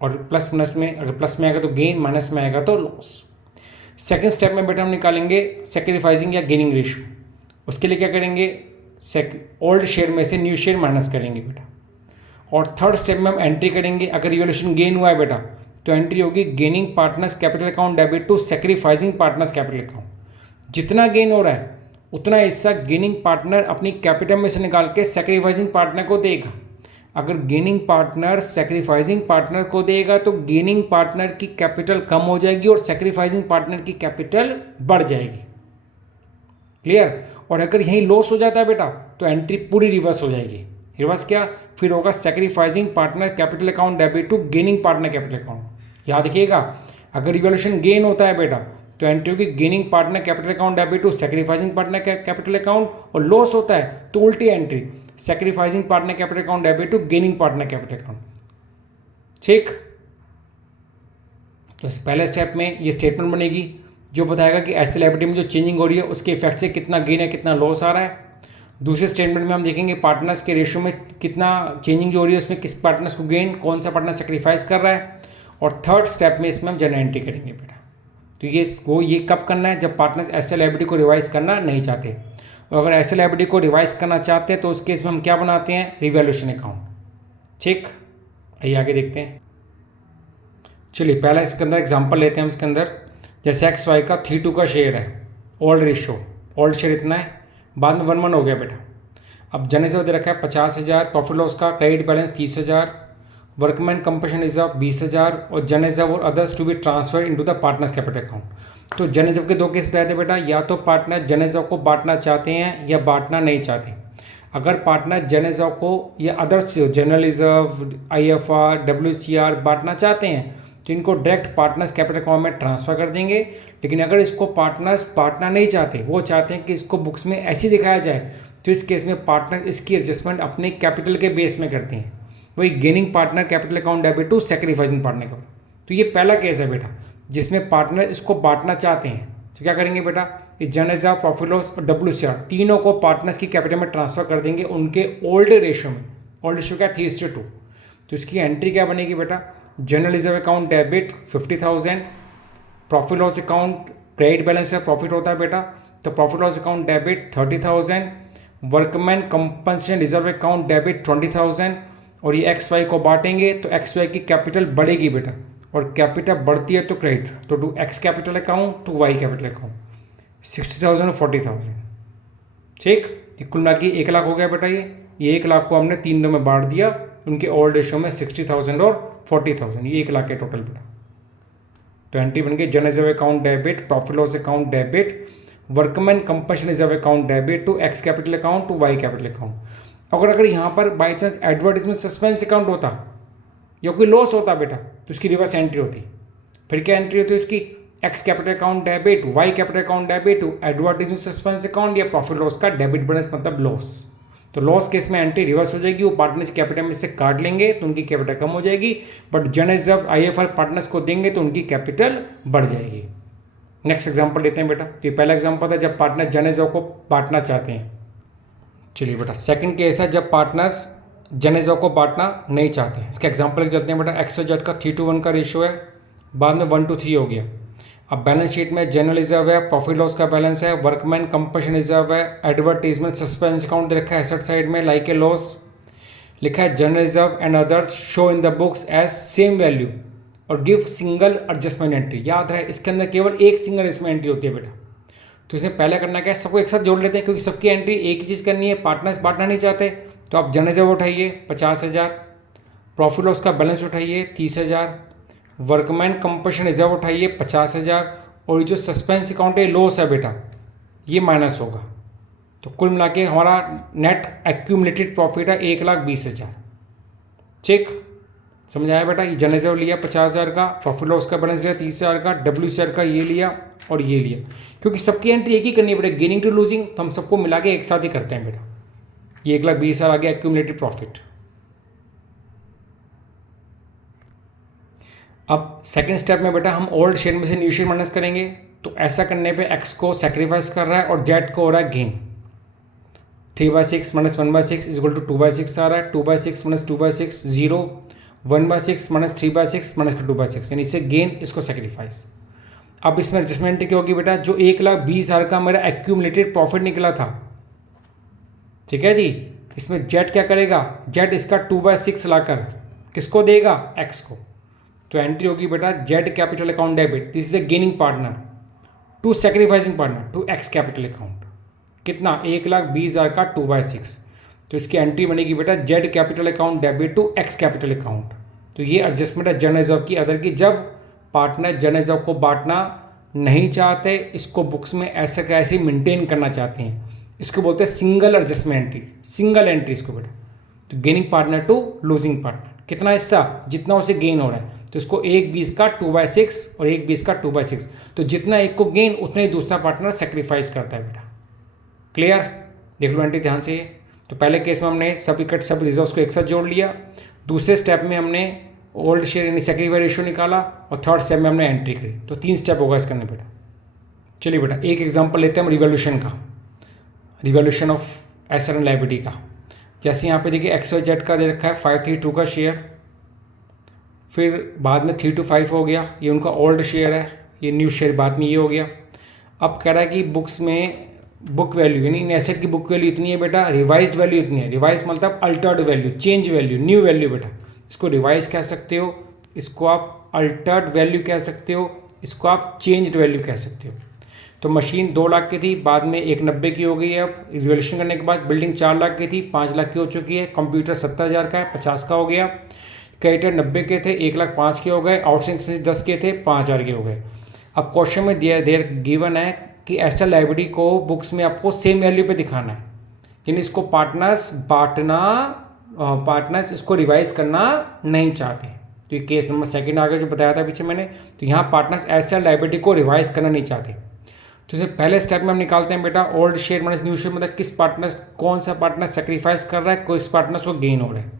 और प्लस माइनस में अगर प्लस में आएगा तो गेन, माइनस में आएगा तो लॉस। सेकेंड स्टेप में बेटा हम निकालेंगे सेक्रीफाइसिंग या गेनिंग रेशियो। उसके लिए क्या करेंगे? ओल्ड शेयर में से न्यू शेयर माइनस करेंगे बेटा। और थर्ड स्टेप में हम एंट्री करेंगे, अगर रिवॉल्यूशन गेन हुआ है बेटा तो एंट्री होगी gaining partners capital account debit to sacrificing partners capital account. जितना गेन हो रहा है उतना हिस्सा गेनिंग पार्टनर अपनी कैपिटल में से निकाल के सेक्रीफाइसिंग पार्टनर को देगा। अगर गेनिंग पार्टनर सेक्रीफाइसिंग पार्टनर को देगा तो गेनिंग पार्टनर की कैपिटल कम हो जाएगी और सेक्रीफाइसिंग पार्टनर की कैपिटल बढ़ जाएगी। क्लियर? और अगर यहीं लॉस हो जाता है बेटा तो एंट्री पूरी रिवर्स हो जाएगी। रिवर्स क्या? फिर होगा sacrificing partner capital account debit to gaining partner capital account. याद रखिएगा, अगर रिवॉल्यूशन गेन होता है बेटा तो एंट्री होगी gaining partner capital account debit to sacrificing partner capital account, और लॉस होता है तो उल्टी entry sacrificing partner capital account debit to gaining partner capital account. ठीक? तो पहले स्टेप में ये स्टेटमेंट बनेगी जो बताएगा कि ऐसे लायबिलिटी में जो चेंजिंग हो रही है उसके इफेक्ट से कितना गेन है, कितना लॉस आ रहा है। दूसरे स्टेटमेंट में हम देखेंगे पार्टनर्स के रेशियो में कितना चेंजिंग जो हो रही है उसमें किस पार्टनर्स को गेन, कौन सा पार्टनर सेक्रीफाइस कर रहा है। और थर्ड स्टेप में इसमें हम जनरल एंट्री करेंगे बेटा। तो ये कब करना है? जब पार्टनर्स ऐसे लायबिलिटी को रिवाइज करना नहीं चाहते, और अगर ऐसे लायबिलिटी को रिवाइज करना चाहते हैं तो उस केस में हम क्या बनाते हैं? Revolution account. ठीक, आइए आगे देखते हैं। चलिए पहला इसके अंदर एग्जांपल लेते हैं हम। इसके अंदर जैसे XY का 3:2 का शेयर है, ओल्ड रेशियो, ओल्ड शेयर इतना है, बाद में 1:1 हो गया बेटा। अब जनरल दे रखा है 50,000, प्रॉफिट लॉस का credit balance 30,000, workman compensation reserve 20,000, और जनरल रिजर्व और others to be transfer into the partners capital account. तो जनरल के दो केस बताए थे बेटा, या तो पार्टनर जनरल को बांटना चाहते हैं या बांटना नहीं चाहते। अगर पार्टनर जनरल रिजर्व को या others general reserve, IFR, WCR बांटना चाहते हैं तो इनको डायरेक्ट पार्टनर्स कैपिटल अकाउंट में ट्रांसफ़र कर देंगे। लेकिन अगर इसको पार्टनर्स बांटना नहीं चाहते, वो चाहते हैं कि इसको बुक्स में ऐसे दिखाया जाए, तो इस केस में पार्टनर इसकी एडजस्टमेंट अपने कैपिटल के बेस में करते हैं। वही gaining partner capital account debit to sacrificing partner का। तो ये पहला केस है बेटा जिसमें पार्टनर इसको बांटना चाहते हैं। तो क्या करेंगे बेटा, ये जनरल रिजर्व, प्रॉफिट लॉस और WCR तीनों को पार्टनर्स की कैपिटल में ट्रांसफर कर देंगे उनके ओल्ड रेशियो में। ओल्ड रेशियो क्या, 3:2। तो इसकी एंट्री क्या बनेगी बेटा, general reserve account debit 50,000, profit loss account credit balance से प्रॉफिट होता है बेटा, तो profit loss account debit 30,000, workman compensation reserve account debit 20,000। और ये XY को बांटेंगे तो XY की कैपिटल बढ़ेगी बेटा, और कैपिटल बढ़ती है तो क्रेडिट, तो to X capital account to Y capital account 60,000 और 40,000। ठीक, ये कुल मिला के 1 लाख हो गया बेटा। ये 1 लाख को हमने 3 में बांट दिया, उनके ओल्ड रेशियो में 60,000 और 40,000, ये 1 लाख के टोटल बेटा। तो एंट्री बन गई general reserve account debit, profit loss account debit, workman compensation reserve account debit to X capital account to Y capital account. अगर यहाँ पर by chance advertisement suspense account होता या कोई लॉस होता बेटा, तो उसकी रिवर्स एंट्री होती। फिर क्या एंट्री होती है इसकी, X capital account debit, Y capital account debit to advertisement suspense account या प्रॉफिट लॉस का डेबिट बैलेंस मतलब लॉस। तो लॉस केस में एंट्री रिवर्स हो जाएगी, वो पार्टनर्स कैपिटल में से काट लेंगे तो उनकी कैपिटल कम हो जाएगी, but general reserve IFR partners को देंगे तो उनकी कैपिटल बढ़ जाएगी। नेक्स्ट एग्जांपल लेते हैं बेटा। तो ये पहला एग्जांपल था जब पार्टनर जनरल रिजर्व को बांटना चाहते हैं। चलिए बेटा, सेकंड केस है जब पार्टनर्स जनरल रिजर्व को बांटना नहीं चाहते हैं। इसका एग्जांपल लेते हैं बेटा। XYZ का 3:1 का रेशियो है, बाद में 1:3 हो गया। अब बैलेंस शीट में जनरल रिजर्व है, प्रॉफिट लॉस का बैलेंस है, वर्कमैन कंपनसेशन रिजर्व है, एडवर्टीजमेंट सस्पेंस अकाउंट दे रखा है एसेट साइड में लाइक ए लॉस, लिखा है general reserve and other show in the books as same value और गिव सिंगल एडजस्टमेंट एंट्री। याद रहे इसके अंदर केवल एक सिंगल एडजस्टमेंट एंट्री होती है बेटा। तो इसमें पहले करना क्या है, सबको एक साथ जोड़ लेते हैं क्योंकि सबकी एंट्री एक ही चीज़ करनी है, पार्टनर्स बांटना नहीं चाहते। तो आप जनरल रिजर्व उठाइए 50,000, प्रॉफिट लॉस का बैलेंस उठाइए 30,000, वर्कमैन कंपनसेशन रिजर्व उठाइए 50,000, और ये जो सस्पेंस अकाउंट है लॉस है बेटा, ये माइनस होगा। तो कुल मिला के हमारा नेट एक्यूमुलेटेड प्रॉफिट है 1,20,000। ठीक, समझ आया बेटा। ये जनरल रिजर्व लिया 50,000 का, प्रॉफिट लॉस का बैलेंस लिया 30,000 का, WCR का ये लिया और ये लिया, क्योंकि सबकी एंट्री एक ही करनी है बेटा, गेनिंग टू लूजिंग, तो हम सबको मिला के एक साथ ही करते हैं बेटा। ये 1,20,000 आ गया एक्यूमुलेटेड प्रॉफिट। अब सेकंड स्टेप में बेटा हम ओल्ड शेयर में से न्यू शेयर माइनस करेंगे। तो ऐसा करने पे X को सेक्रीफाइस कर रहा है और Z को हो रहा है gain. 3/6 minus 1/6 is equal to 2/6 आ रहा है, 2/6 माइनस 2/6 0, 1/6 माइनस 3/6 माइनस 2/6, यानी इससे गेन, इसको सेक्रीफाइस। अब इसमें एडजस्टमेंट क्या होगी बेटा, जो 1,20,000 का मेरा एक्यूमुलेटेड प्रॉफिट निकला था, ठीक है जी, इसमें Z क्या करेगा, Z इसका 2/6 लाकर किसको देगा, X को। तो एंट्री होगी बेटा Z capital account debit, this is a gaining partner to sacrificing partner to X capital account. कितना, 1,20,000 का 2/6। तो इसकी एंट्री बनेगी बेटा Z capital account debit to X capital account. तो ये एडजस्टमेंट है जनरल रिजर्व की अदर की, जब पार्टनर जनरल रिजर्व को बांटना नहीं चाहते, इसको बुक्स में ऐसे कैसे मेंटेन करना चाहते हैं, इसको बोलते हैं single adjustment entry, single entry इसको बेटा। तो gaining partner to losing partner, कितना हिस्सा, जितना उसे गेन हो रहा है, तो इसको 1,20 का 2/6 और 1,20 का 2/6, तो जितना एक को गेन उतना ही दूसरा पार्टनर सेक्रीफाइस करता है बेटा। क्लियर, देख लो एंट्री ध्यान से। तो पहले केस में हमने सब इकट्ठ सब रिजर्व्स को एक साथ जोड़ लिया, दूसरे स्टेप में हमने ओल्ड शेयर यानी सेक्रीफाइस रेशियो निकाला, और थर्ड स्टेप में हमने एंट्री करी। तो 3 स्टेप होगा इसके अंदर बेटा। चलिए बेटा एक एग्जाम्पल लेते हैं हम रिवॉल्यूशन का, revolution of asset and liability का। जैसे यहाँ पे देखिए XYZ का दे रखा है 532 का शेयर, फिर बाद में 325 हो गया, ये उनका ओल्ड शेयर है, ये न्यू शेयर बाद में ये हो गया। अब कह रहा है कि बुक्स में बुक वैल्यू यानी इन एसेट की बुक वैल्यू इतनी है बेटा, रिवाइज्ड वैल्यू इतनी है। रिवाइज मतलब Altered value, change value, new value बेटा। इसको रिवाइज कह सकते हो, इसको आप अल्टर्ड वैल्यू कह सकते हो, इसको आप चेंज्ड वैल्यू कह सकते हो। तो मशीन 2 लाख की थी, बाद में 1,90 की हो गई है। अब रिवॉल्यूशन करने के बाद बिल्डिंग 4 लाख की थी, 5 लाख की हो चुकी है। कंप्यूटर 70,000 का है, 50 का हो गया। क्रेडिटर 90 के थे, 1,05,000 के हो गए। आउटस्टैंडिंग एक्सपेंस 10 के थे, 5,000 के हो गए। अब क्वेश्चन में देर गिवन है कि ऐसा लायबिलिटी को बुक्स में आपको सेम वैल्यू पे दिखाना है। यानी इसको पार्टनर्स इसको रिवाइज करना नहीं चाहते। तो ये केस नंबर 2 आ गया जो बताया था पीछे मैंने। तो यहाँ पार्टनर्स एसेट लायबिलिटी को रिवाइज करना नहीं चाहते। तो इसे पहले स्टेप में हम निकालते हैं बेटा, old share minus new share, मतलब कौन सा पार्टनर सेक्रीफाइस कर रहा है, किस पार्टनर्स को गेन हो रहा है।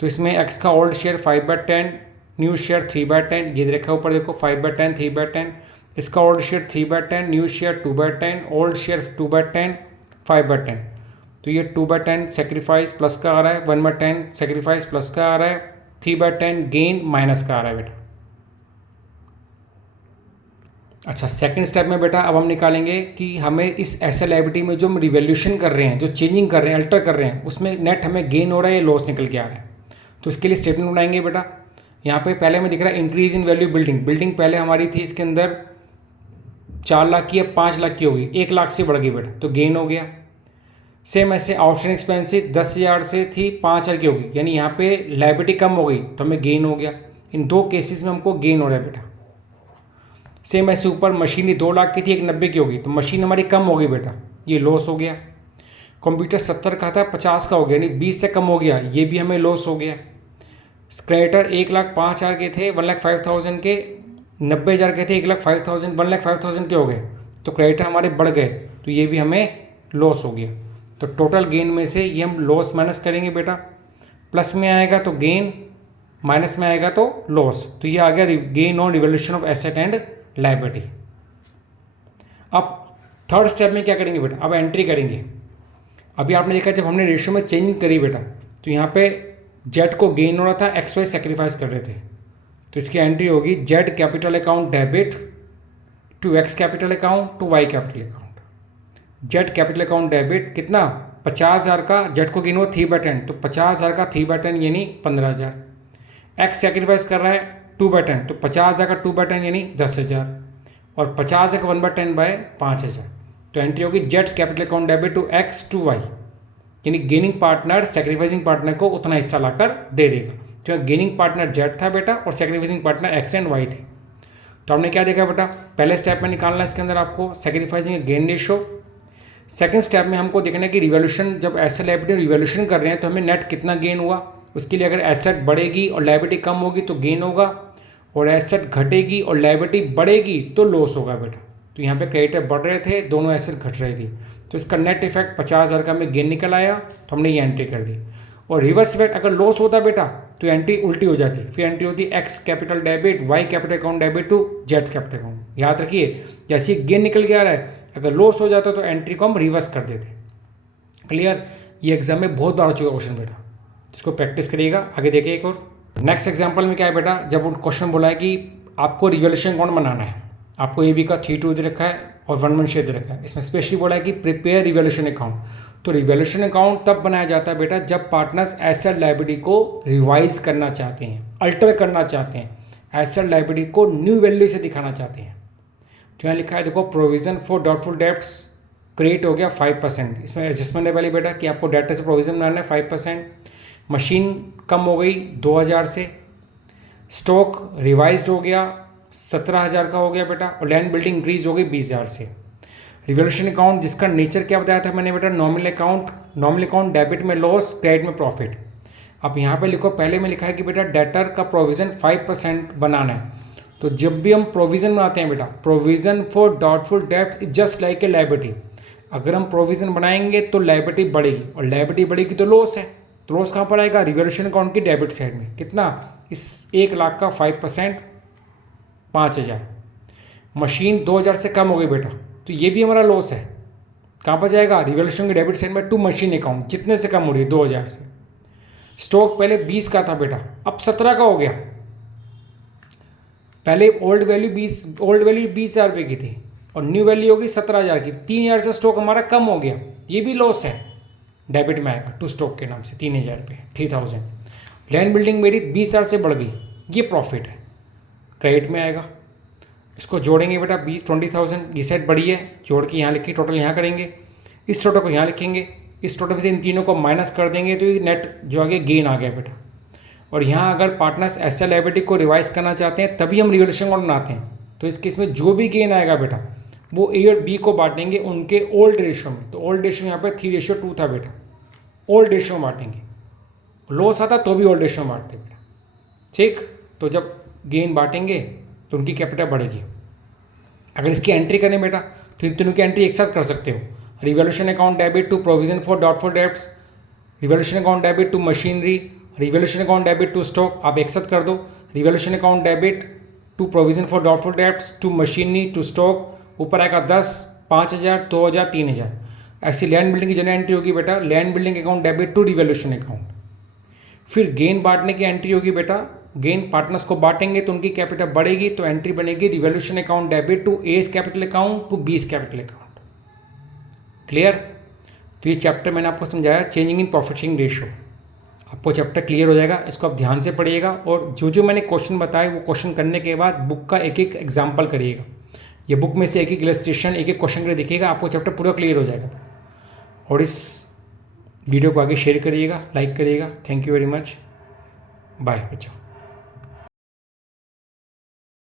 तो इसमें एक्स का ओल्ड शेयर 5/10, न्यू शेयर 3/10, ये देखा ऊपर देखो 5/10 3/10, इसका old share 3/10, new share 2/10, old share 2/10 5/10। तो ये 2/10 सेक्रीफाइस प्लस का आ रहा है, 1/10 सेक्रीफाइस प्लस का आ रहा है, 3/10 गेन माइनस का आ रहा है बेटा। अच्छा, सेकंड स्टेप में बेटा अब हम निकालेंगे कि हमें इस एसेट लायबिलिटी में जो हम रिवैल्यूएशन कर रहे हैं, जो चेंजिंग कर रहे हैं, अल्टर कर रहे हैं, उसमें नेट हमें गेन हो रहा है या लॉस निकल के आ रहा है। तो इसके लिए स्टेटमेंट बनाएंगे बेटा। यहाँ पे पहले में दिख रहा है इंक्रीज इन वैल्यू बिल्डिंग पहले हमारी थी इसके अंदर 4 लाख की, अब 5 लाख की होगी, 1 लाख से बढ़ गई बेटा, तो गेन हो गया। सेम ऐसे आउटस्टैंडिंग एक्सपेंसिव 10,000 से थी 5,000 की होगी, यानी यहाँ पे लायबिलिटी कम हो गई तो हमें गेन हो गया। इन 2 केसेस में हमको गेन हो रहा है बेटा। सेम ऐसे ऊपर मशीन 2 लाख की थी, 190 की होगी, तो मशीन हमारी कम हो गई बेटा, ये लॉस हो गया। कंप्यूटर 70 का था 50 का हो गया, यानी 20 से कम हो गया, ये भी हमें लॉस हो गया। क्रेडिटर 1,05,000 के थे, 1,05,000 के, 90,000 के थे, 1,05,000 के हो गए, तो क्रेडिटर हमारे बढ़ गए, तो ये भी हमें लॉस हो गया। तो टोटल गेन में से ये हम लॉस माइनस करेंगे बेटा, प्लस में आएगा तो गेन, माइनस में आएगा तो लॉस। तो ये आ गया gain on revaluation of asset and liability. अब थर्ड स्टेप में क्या करेंगे बेटा, अब एंट्री करेंगे। अभी आपने देखा जब हमने रेशियो में चेंजिंग करी बेटा, तो यहाँ पे जेड को गेन हो रहा था, एक्स वाई सेक्रीफाइस कर रहे थे, तो इसकी एंट्री होगी Z capital account debit to X capital account to Y capital account. Z capital account debit कितना, 50,000 का जेड को गेन हुआ 3/10, तो 50,000 का 3/10 यानी 15,000। एक्स सेक्रीफाइस कर रहा है 2/10, तो 50,000 का 2/10 यानी 10,000, और 50,000 का 1/10 बाय 5,000। तो एंट्री होगी जेड्स capital account debit to X to Y, यानी गेनिंग पार्टनर सेक्रीफाइसिंग पार्टनर को उतना हिस्सा लाकर दे देगा। तो गेनिंग पार्टनर जेड था बेटा और sacrificing partner X and Y थे। तो हमने क्या देखा बेटा, पहले स्टेप में निकालना है इसके अंदर आपको sacrificing gain ratio. Second step में हमको देखना है कि रिवैल्यूएशन, जब एसेट लायबिलिटी रिवैल्यूएशन कर रहे हैं तो हमें नेट कितना गेन हुआ। उसके लिए अगर एसेट बढ़ेगी और लायबिलिटी कम होगी तो गेन होगा, और एसेट घटेगी और लायबिलिटी बढ़ेगी तो लॉस होगा बेटा। तो यहाँ पे क्रेडिटर बढ़ रहे थे, दोनों एसेट घट रही थी, तो इसका नेट इफेक्ट 50,000 का हमें गेन निकल आया, तो हमने ये एंट्री कर दी। और रिवर्स इफेक्ट अगर लॉस होता बेटा तो एंट्री उल्टी हो जाती, फिर एंट्री होती X capital debit Y capital account debit to Z capital account. याद रखिए, जैसे गेन निकल के आ रहा है, अगर लॉस हो जाता तो एंट्री को हम रिवर्स कर देते। क्लियर, ये एग्जाम में बहुत बार आ चुका क्वेश्चन बेटा, इसको प्रैक्टिस करिएगा। आगे देखिए एक और नेक्स्ट एग्जाम्पल में क्या है बेटा, जब क्वेश्चन बोला है कि आपको रिवैल्यूएशन अकाउंट बनाना है, आपको ए बी का 3/2 दे रखा है और 1/1 शेयर दे रखा है। इसमें स्पेशली बोला है कि प्रिपेयर रिवैल्यूएशन अकाउंट। तो रिवैल्यूएशन अकाउंट तब बनाया जाता है बेटा जब पार्टनर्स एसेट लायबिलिटी को रिवाइज करना चाहते हैं, अल्टर करना चाहते हैं, एसेट लायबिलिटी को न्यू वैल्यू से दिखाना चाहते हैं। तो यहाँ लिखा है देखो, provision for doubtful debts create हो गया 5%। इसमें एडजस्टमेंट है वाली बेटा कि आपको डेटर से प्रोविजन बनाना है 5%। मशीन कम हो गई 2,000 से, स्टॉक रिवाइज्ड हो गया 17,000 का हो गया बेटा, और लैंड बिल्डिंग इंक्रीज हो गई 20,000 से। रिवैल्यूएशन अकाउंट जिसका नेचर क्या बताया था मैंने बेटा, नॉमिनल अकाउंट डेबिट में लॉस, क्रेडिट में प्रॉफिट। अब यहाँ पे लिखो, पहले में लिखा है कि बेटा डेटर का प्रोविजन 5% बनाना है। तो जब भी हम प्रोविजन बनाते हैं बेटा, प्रोविजन फॉर डाउटफुल डेब्ट is just like a liability. अगर हम प्रोविजन बनाएंगे तो लायबिलिटी बढ़ेगी, और लायबिलिटी बढ़ेगी तो लॉस है। तो लॉस कहाँ पर आएगा, रिवैल्यूएशन अकाउंट की डेबिट साइड में। कितना, इस 1 लाख का 5% 5,000। मशीन 2,000 से कम हो गई बेटा, तो ये भी हमारा लॉस है। कहाँ पर जाएगा, रिवैल्यूएशन की डेबिट साइड में टू मशीन अकाउंट, जितने से कम हो रही है 2,000 से। स्टॉक पहले 20 का था बेटा, अब 17 का हो गया। पहले ओल्ड वैल्यू 20,000 रुपये की थी और न्यू वैल्यू होगी 17,000 की। 3,000 से स्टॉक हमारा कम हो गया, ये भी लॉस है, डेबिट में आएगा टू स्टॉक के नाम से 3,000 रुपये 3,000। लैंड बिल्डिंग मेरी 20,000 से बढ़ गई, ये प्रॉफिट है, क्रेडिट में आएगा। इसको जोड़ेंगे बेटा 20,000 ये सेट बढ़ी है, जोड़ के यहाँ लिखिए, टोटल यहाँ करेंगे, इस टोटल को यहाँ लिखेंगे, इस टोटल में से इन तीनों को माइनस कर देंगे तो ये नेट जो आगे गेन आ गया बेटा। और यहाँ अगर पार्टनर्स एसेट लायबिलिटी को रिवाइज करना चाहते हैं तभी हम रिवैल्यूएशन अकाउंट बनाते हैं। तो इस केस में जो भी गेन आएगा बेटा वो ए और बी को बांटेंगे उनके ओल्ड रेशो में। तो ओल्ड रेशो यहाँ पे 3:2 था बेटा, ओल्ड रेशो में बांटेंगे। लॉस आता तो भी ओल्ड रेशो में बांटते बेटा, ठीक। तो जब गेन बांटेंगे तो उनकी कैपिटल बढ़ेगी। अगर इसकी एंट्री करें बेटा तो इन तीनों की एंट्री एक साथ कर सकते हो। Revaluation account debit to provision for doubtful debts, revaluation account debit to machinery, revaluation account debit to stock, आप एक साथ कर दो। Revaluation account debit to provision for doubtful debts to machinery to stock, ऊपर आएगा 10, 5,000, 2,000, 3,000। ऐसी लैंड बिल्डिंग की general entry होगी बेटा land building account debit to revaluation account. फिर गेन बांटने की एंट्री होगी बेटा, गेन पार्टनर्स को बांटेंगे तो उनकी कैपिटल बढ़ेगी, तो एंट्री बनेगी revaluation account debit to A's capital account to B's capital account. Clear. तो ये चैप्टर मैंने आपको समझाया changing in profit sharing ratio. आपको चैप्टर क्लियर हो जाएगा, इसको आप ध्यान से पढ़िएगा और जो जो मैंने क्वेश्चन बताए वो क्वेश्चन करने के बाद बुक का एक एक एग्जाम्पल करिएगा। ये बुक में से एक एक इलस्ट्रेशन एक एक क्वेश्चन करके देखिएगा, आपको चैप्टर पूरा क्लियर हो जाएगा। और इस वीडियो को आगे शेयर करिएगा, लाइक करिएगा। Thank you very much, bye बच्चों।